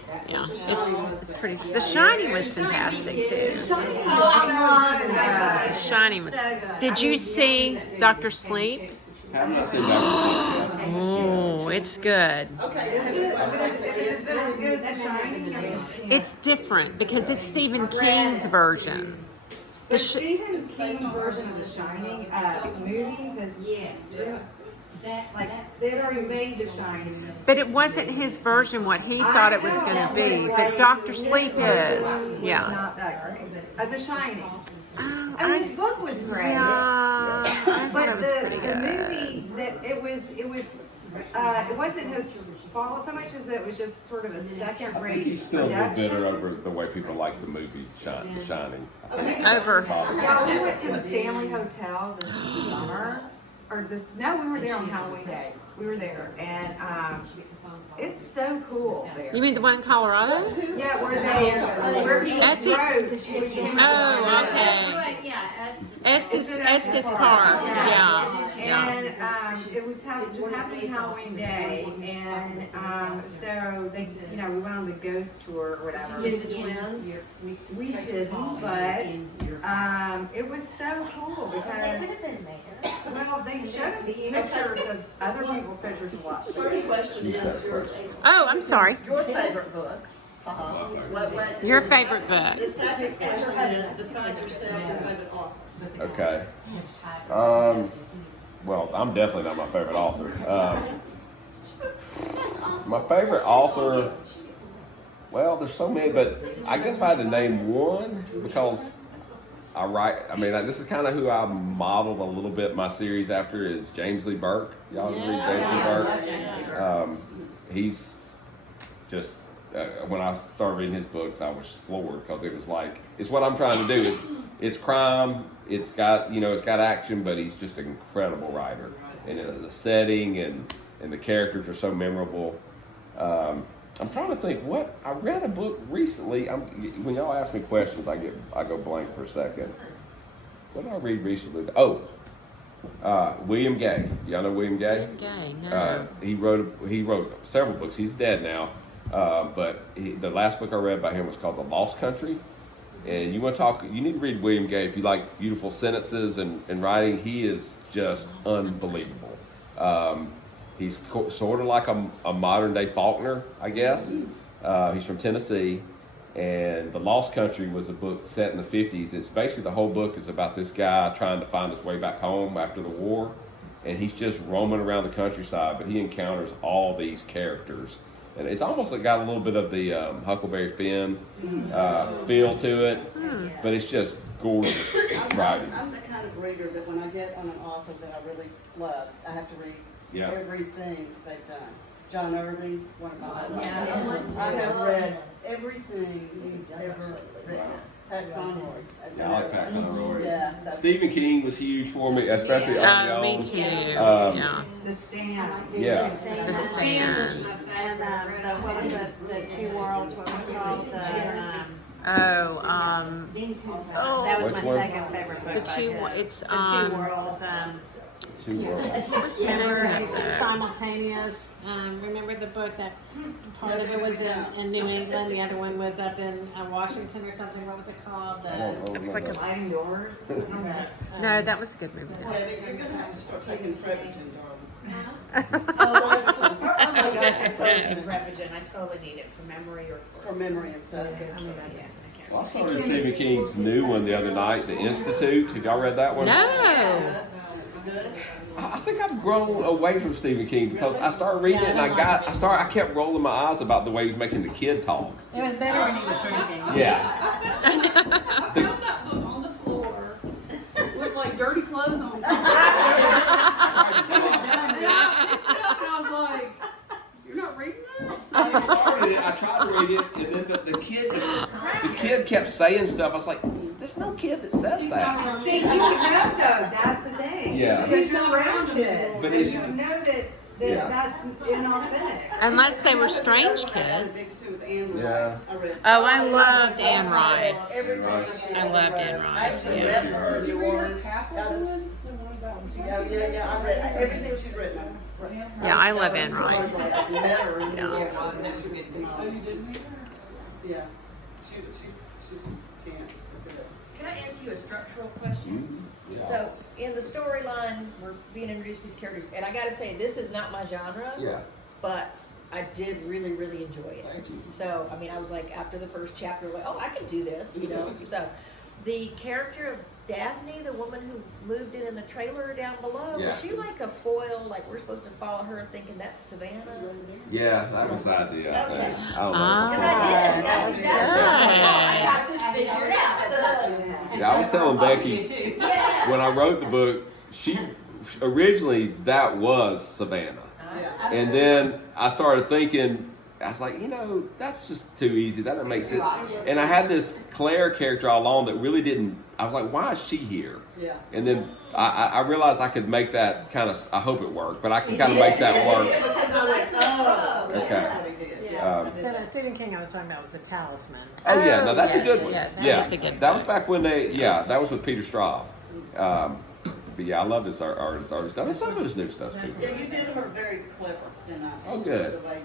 it's pretty. The Shining was fantastic too. The Shining was. Did you see Dr. Sleep? Have not seen Dr. Sleep yet. Oh, it's good. Is it as good as The Shining? It's different because it's Stephen King's version. But Stephen King's version of The Shining movie has like they had already made The Shining. But it wasn't his version what he thought it was going to be. But Dr. Sleep is. It's Yeah. not that great. The Shining. Oh, I mean, his book was great. yeah, I thought But it was pretty the good. movie that it wasn't his fault so much as it was just sort of a I think second-rate he's still a little bitter production. over the way people like the movie The Shining. Over. Yeah, we went to the Stanley Hotel this summer, we were there on Halloween Day. We were there, and it's so cool there. You mean the one in Colorado? Yeah, where he Estes- wrote. Oh, okay. That's right, yeah, Estes Park. Yeah. And it was just happened to be Halloween Day, and so they, we went on the ghost tour or whatever. See the twins? We didn't, but it was so cool They because could have been there. well, they showed us pictures of other people's pictures a lot. First question is your Oh, I'm sorry. favorite book. What Your favorite book. The second question is, besides yourself, your favorite author. Okay. Well, I'm definitely not my favorite author. My favorite author, well, there's so many, but I guess if I had to name one, because I write. I mean, this is kind of who I modeled a little bit my series after is James Lee Burke. Y'all read James Lee Burke? He's just when I started reading his books, I was floored because it was like it's what I'm trying to do. It's crime. It's got action, but he's just an incredible writer, and the setting and the characters are so memorable. I'm trying to think what I read a book recently. When y'all ask me questions, I go blank for a second. What did I read recently? Oh, William Gay. Y'all know William Gay? Gay, no. He wrote several books. He's dead now, but the last book I read by him was called The Lost Country. And you need to read William Gay if you like beautiful sentences and writing. He is just unbelievable. He's sort of like a modern day Faulkner, I guess. He's from Tennessee, and The Lost Country was a book set in the 50s. It's basically the whole book is about this guy trying to find his way back home after the war, and he's just roaming around the countryside, but he encounters all these characters. And it's almost got a little bit of the Huckleberry Finn feel to it, but it's just gorgeous writing. I'm the kind of reader that when I get on an author that I really love, I have to read everything they've done. John Irving, one of my I have read everything he's ever written. Pat Conroy. I like Pat Conroy. Yes. Stephen King was huge for me, especially early on. Me too. The Stand. Yeah. The Stand. And what was it? The Two Worlds. What was it called? That was Which my one? second favorite book. The by two. his. It's The Two Worlds. Two Worlds. Remember simultaneous. Remember the book that part of it was in New England, the other one was up in Washington or something. What was it called? It was like a Sliding doors. no. That was a good movie. Yeah, but you're gonna have to start taking Prevagen, darling. Oh my gosh, I totally need Prevagen. I totally need it for memory or For memory and stuff. Well, I started Stephen King's new one the other night, The Institute. Have y'all read that one? No. I think I've grown away from Stephen King because I started reading it and I kept rolling my eyes about the way he was making the kid talk. It was better when he was drinking. Yeah. I found that book on the floor with like dirty clothes on. And I picked it up and I was like, "You're not reading this?" I started it, I tried to read it, and then the kid kept saying stuff. I was like, there's no kid that says that. See, you would know though, that's the thing. Yeah. Because you're around kids. But So it's- you would know that Yeah. that's inauthentic. Unless they were strange kids. Yeah. Oh, I loved Anne Rice. Everything. I loved Anne Rice. I Yeah. read her in New Orleans. Yeah, I read everything she's written. Yeah, I love Anne Rice. I've met her in New Yeah. Orleans. Oh, you did meet her? Yeah. She's intense. Can I ask you a structural question? Yeah. So, in the storyline, we're being introduced to these characters, and I gotta say, this is not my genre, Yeah. but I did really, really enjoy it. Thank you. So, I mean, I was like, after the first chapter, like, oh, I can do this, you know? So, the character of Daphne, the woman who moved in the trailer down below, Yeah. was she like a foil, like we're supposed to follow her thinking that's Savannah? Yeah, that was the idea, I think. Okay. I don't know. Because I did, that's exactly Right. I got this figured out. Yeah, I was telling Becky, when I wrote the book, originally that was Savannah. And then I started thinking, I was like, that's just too easy. That doesn't make sense. And I had this Claire character all along that really didn't, I was like, why is she here? Yeah. And then I realized I could make that kind of, I hope it worked, but I can kind of make that work. Okay. So that Stephen King I was talking about was The Talisman. Oh yeah, no, that's a good one. Yes, Yeah, that's a good that was back when that was with Peter Straub. But yeah, I love his artist. I mean, some of his new stuff's pretty Yeah, good. you did her very clever. Oh, good. The way-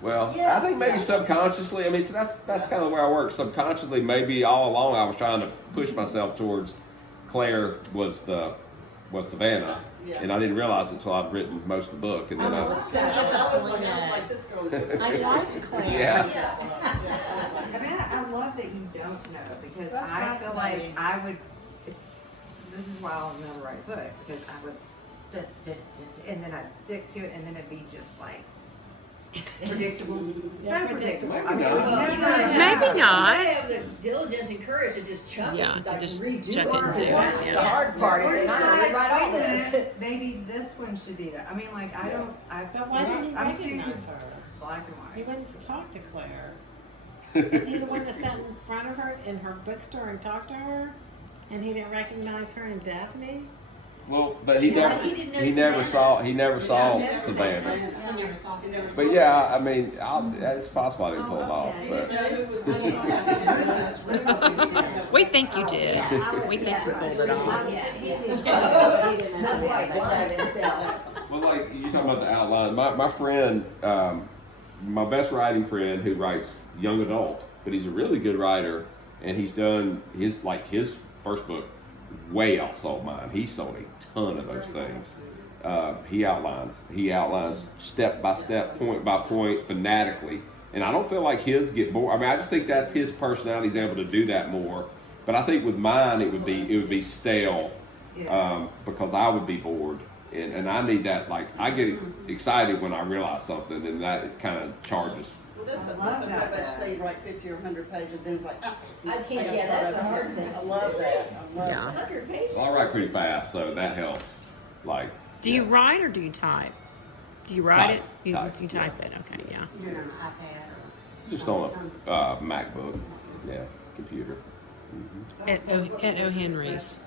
Well, I think maybe subconsciously. I mean, so that's kind of where I work. Subconsciously, maybe all along I was trying to push myself towards Claire was Savannah, Yeah. and I didn't realize it until I'd written most of the book, and then I I was so I was disappointed. like this girl. I liked Claire. Yeah. I mean, I love that you don't know because That's I feel like fascinating. I would. This is why I'll never write a book because I would, and then I'd stick to it, and then it'd be just like Predictable. So predictable. I mean, Maybe we not. never You gotta have- Maybe not. You have the diligence and courage to just chuck Yeah, it, to like just redo chuck it and do it, That's yeah. the hard part. Is Or saying, I'm gonna decide, rewrite all wait a this. minute, maybe this one should be that. I mean, like, But why didn't he I'm too recognize her? black and He white. wouldn't talk to Claire. Isn't he the one that sat in front of her in her bookstore and talked to her? And he didn't recognize her and Daphne? Well, but he Yeah, never, he didn't know he never Savannah. saw Yeah, Savannah. He never saw it. But yeah, I mean, it's possible I didn't pull it off, He but. didn't know who was Rufus. We think you did. We think you pulled it off. Not quite, but I didn't sell. Well, like you talking about the outline, my friend, my best writing friend who writes young adult, but he's a really good writer, and he's done his first book way outsold mine. He sold a ton of those things. He outlines step by step, point by point, fanatically, and I don't feel like his get bored. I mean, I just think that's his personality. He's able to do that more. But I think with mine, it would be stale, because I would be bored. And I need that, like, I get excited when I realize something, and that kind of charges. Well, this is love that. about say write 50 or 100 pages, and then it's like, I can't, gotta yeah, start that's the over hard here. thing. I love that. I love Yeah. that. 100 pages. Well, I write pretty fast, so that helps. Like, Do you yeah. write or do you type? Do you write Type, it? You type, type it. Okay, yeah. You're on an iPad Just on a MacBook, yeah, computer. At O. Henry's.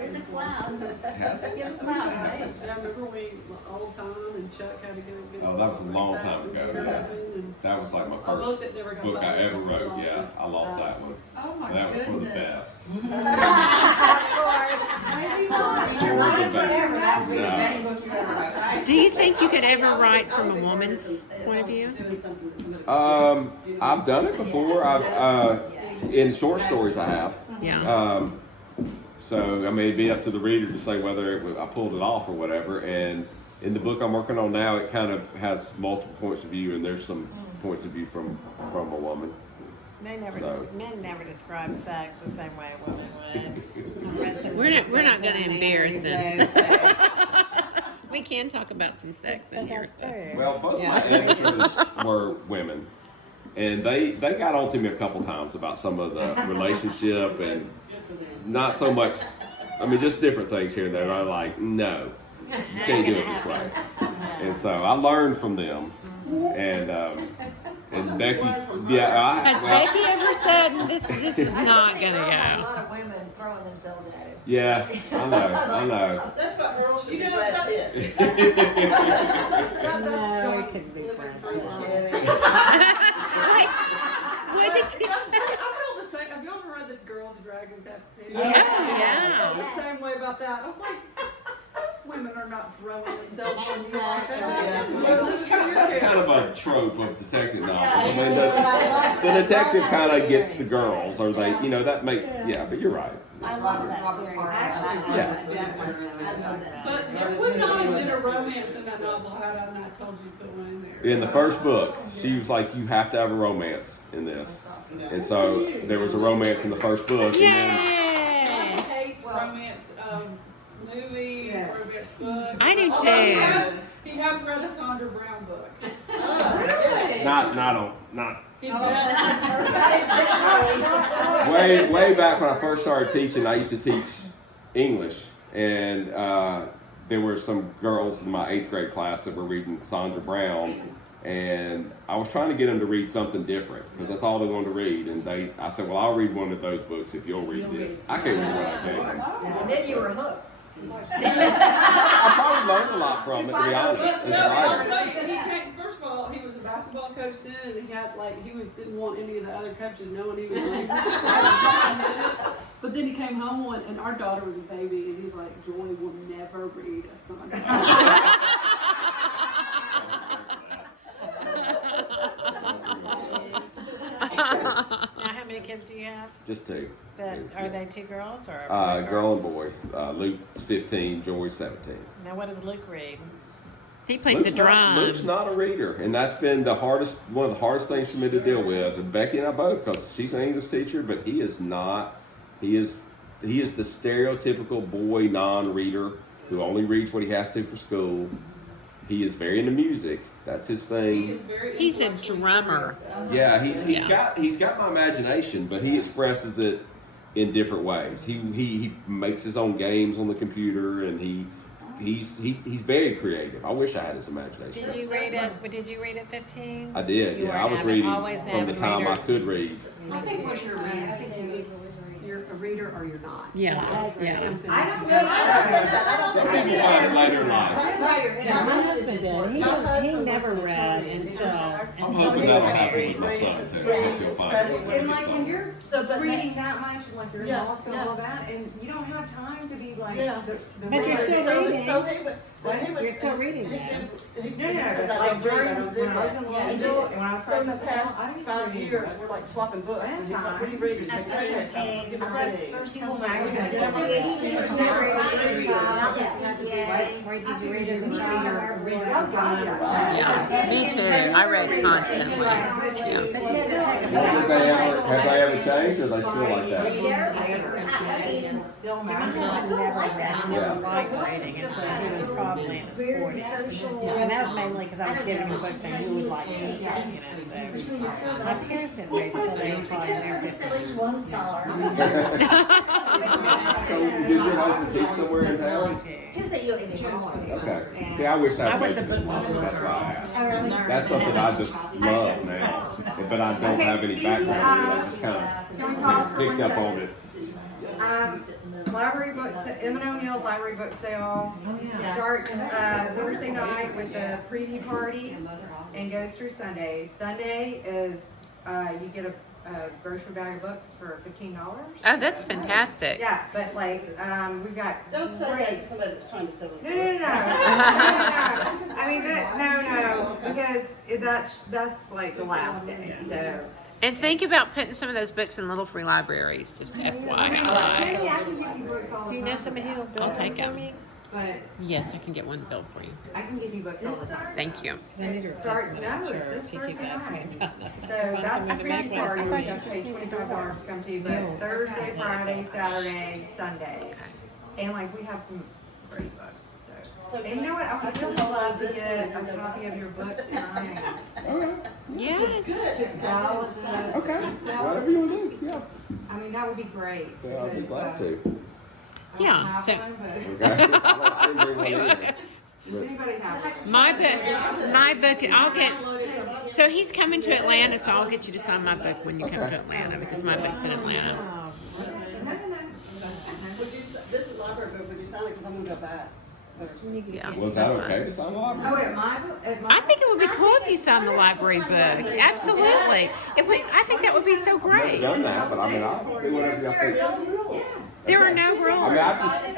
There's a cloud. Has it? Give a cloud, right? I remember we, old time, and Chuck had to go get. Oh, that was a long time ago, yeah. And That was like my a book first that never got book I published. ever wrote. Lost Yeah, it. I lost that one. Oh my And that was for the goodness. best. That's No. the best book you ever wrote. Do you think you could ever write from a woman's point of view? I've done it before. I've in short stories I have. Yeah. So I mean, it'd be up to the reader to say whether I pulled it off or whatever. And in the book I'm working on now, it kind of has multiple points of view, and there's some points of view from a woman. Men never describe sex the same way a woman would. I've read some We're not- of we're not these gonna men embarrass these them. days, so- We can talk about some sex in But here. that's So. true. Well, both Yeah. my editors were women, and they got on to me a couple times about some of the relationship and not so much. I mean, just different things here and there. I'm like, no, you can't do it this way. And so I learned from them, and Becky's, Has Becky ever said this is not A gonna lot of women throwing themselves at it. yeah, I know. That's what girls should be You know, Brad that- Pitt. No, it couldn't be Brad Pitt. What did you say? I feel the same. Have you ever read The Girl with the Dragon Tattoo? Yeah. I felt the same way about that. I was like, those women are not throwing themselves on you like that. Exactly. This career That's kind of a trope of detective novels. I mean, the detective kind of gets the girls, or they, that make, yeah. But you're right. I love that series. But there would not have been a romance in that novel had I not told you to put one in there. In the first book, she was like, "You have to have a romance in this," and so there was a romance in the first book, and then Yay! He hates romance movies, romance books. I do Although too. He has read a Sandra Brown book. not He way back when I first started teaching. I used to teach English, and there were some girls in my 8th grade class that were reading Sandra Brown, and I was trying to get them to read something different because that's all they wanted to read. And I said, "Well, I'll read one of those books if you'll read this." I can't remember what I gave them. And then you were hooked. I probably learned a lot from it, to be honest, as a No, I'll writer. tell you, he came, first of all, he was a basketball coach then, and he had, didn't want any of the other coaches knowing he was reading this. But then he came home and our daughter was a baby, and he's like, "Joy will never read a Sandra Brown." Now, how many kids do you have? Just two. Are they two girls or? Girl and boy. Luke's 15, Joy's 17. Now, what does Luke read? He plays the drums. Luke's not a reader, and that's been one of the hardest things for me to deal with. And Becky and I both, because she's an English teacher, but he is not. He is the stereotypical boy non-reader who only reads what he has to for school. He is very into music, That's his He thing. is very He's a intellectually drummer. curious, though. Yeah, he's Yeah. got my imagination, but he expresses it in different ways. He makes his own games on the computer, and he's very creative. I wish I had his imagination. Did you read it? Did you read it 15? I did. You Yeah, were I was an reading always an from the avid time I reader. could read. I think once you're a reader, I think you're a reader or you're not. Yeah. That's Yeah. something. I don't No, know. I don't think that. I don't Some think people that. find it later in life. Yeah, my husband did. He My didn't, he husband never was an read attorney. until I'm he hoping was that'll married. happen with my son too. I hope he'll find it. And like when you're So, but reading that much, and like you're in Yeah, law school and yeah. all that, and you don't have time to be like Yeah. the But you're reader. still So reading. he would. You're still reading he then. He No, no, says, but I like don't read, I during, don't do when I was that. in law And school, just- and when I was So in the practicing law, past I didn't 5 read years, books. we're like swapping books, and he's like, what do you read? He's like, "What do you read?" I'm giving read. First People's Where Magazine. did you read as a child? Yeah, me too. I read constantly. Yeah. Have they ever changed, or are they still like that? Still My husband matters. never read. He Yeah. never liked reading until he was probably in his 40s. And that was mainly because I was giving him books saying, you would like this, you know, so. My parents didn't read until they were probably in their 50s. One scholar. So did your husband teach somewhere in town? He'll say you'll get it. Okay. See, I wish I I went played the the book so that's why I asked. Oh, really? That's something I just love now, but I don't have any background in it. I just Can we pause kind for of picked 1 up on second? it. Library book, M&O O'Neill Library Book Sale starts Thursday night with the preview party and goes through Sunday. Sunday is, you get a grocery bag of books for $15. Oh, that's fantastic. Yeah, but like, we've got. Don't say that to somebody that's trying to sell his No, no, no, books. no, no, no. I mean, no, because that's like the last day, so. And think about putting some of those books in little free libraries, just FYI. Maybe I can give you books all the time. Do you know somebody who'll build I'll take them for them. me? But Yes, I can get one built for you. I can give you books all the time. Thank you. 'Cause I need to replace Start- them no, at it's church. this He keeps Thursday asking me night. about nothing. So Find that's the somebody to make preview one. party, I which thought you you pay just $25 to come to, No. but Thursday, Friday, Saturday, Sunday. And like, we have some great books, so. And you know what, I would really love to get a copy of your book signed. Okay. Yes. To sell at the- Okay. sell. Whatever you want to do. Yeah. I mean, that would be great. Yeah, I'll be because, glad to. I don't Yeah, have so- one, but- Okay. I didn't bring one either. Does anybody have one? My book, I'll get, so he's coming to Atlanta, so I'll get you to sign my book when you come to Atlanta, because my book's in Atlanta. No, no, no. This is library book, would you sign it, because I'm gonna go back Thursday. Yeah. Was that that's fine. okay to sign the library? Oh, at my, at my. I think it would be cool if you signed the library book. Absolutely. I think that would be so I've never great. done that, but I mean, I'll do whatever y'all think. There are no I mean, rules. I've just,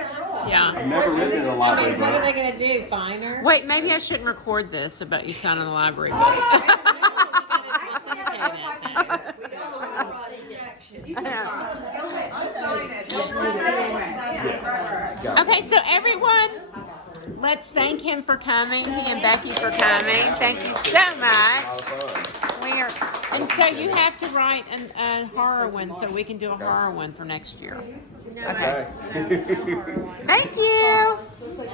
Yeah. I've never written in a I library mean, what are they book. gonna do, fine her? Wait, maybe I shouldn't record this about you signing the library book. Okay, so everyone, let's thank him for coming. He and Becky for coming. Thank you so much. We are, and so you have to write a horror one so we can do a horror one for next year. Okay. Okay. Thank you.